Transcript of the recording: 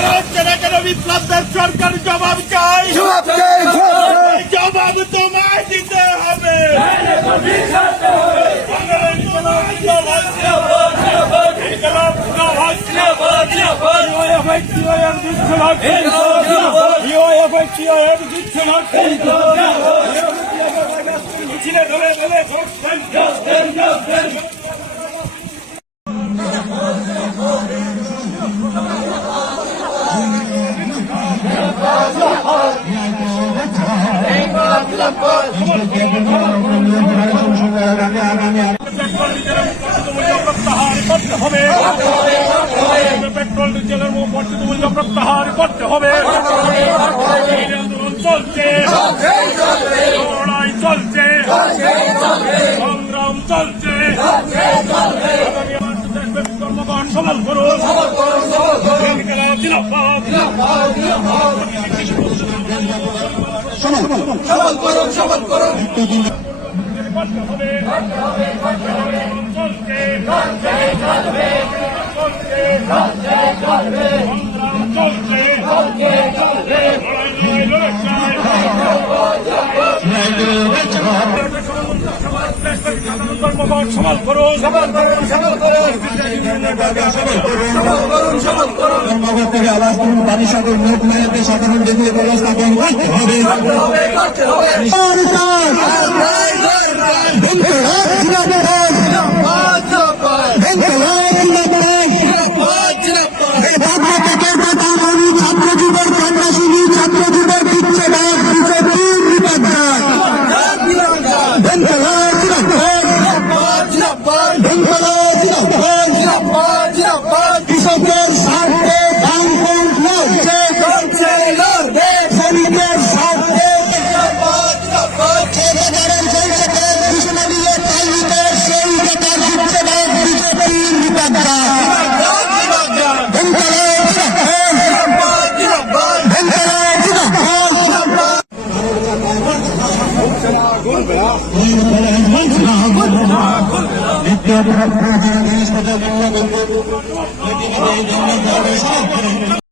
তারা কেন কেন বিপ্লবের সরকার জবাব চাই, জবাব তোমায় দিতে হবে। পেট্রোল ডিজেলের বর্ধিত মূল্য প্রত্যাহার করতে হবে। আন্দোলন চলছে, লড়াই চলছে, সংগ্রাম চলছে। কর্মকাণ্ড সফল করুন। সফল করুন। সমাল করুন, ধর্মঘট থেকে আলাদা করুন। পানি সাগর নোট মেয়াদে সাধারণ বিদ্যুৎ ব্যবস্থা বন্ধ করতে হবে। কৃষকের স্বার্থে দাম কম লড়ছে, শ্রমিকের স্বার্থে ঠিকাদারের জলসেকে ঘোষণা দিয়ে তালিকা সেই বেকার জিন্দাবাদ বিজেপির বিপক্ষে। জিনিসপত্র